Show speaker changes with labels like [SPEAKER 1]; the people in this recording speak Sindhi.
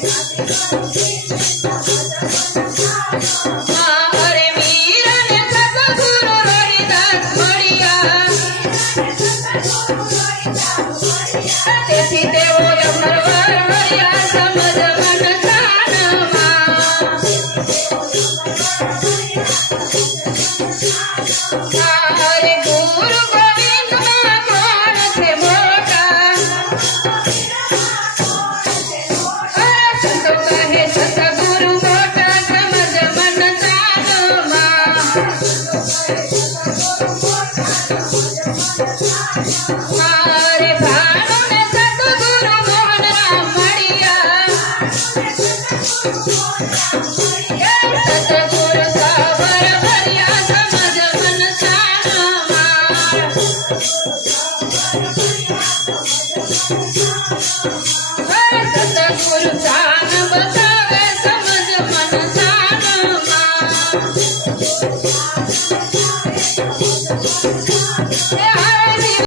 [SPEAKER 1] ད� ཉཁག དསྱས ཅི སྱ� ཆཡ� ཇ� ཅཁ སྱ� ག� ཇ� སས�� རས� གས� ར� ས� ག�� Thank you.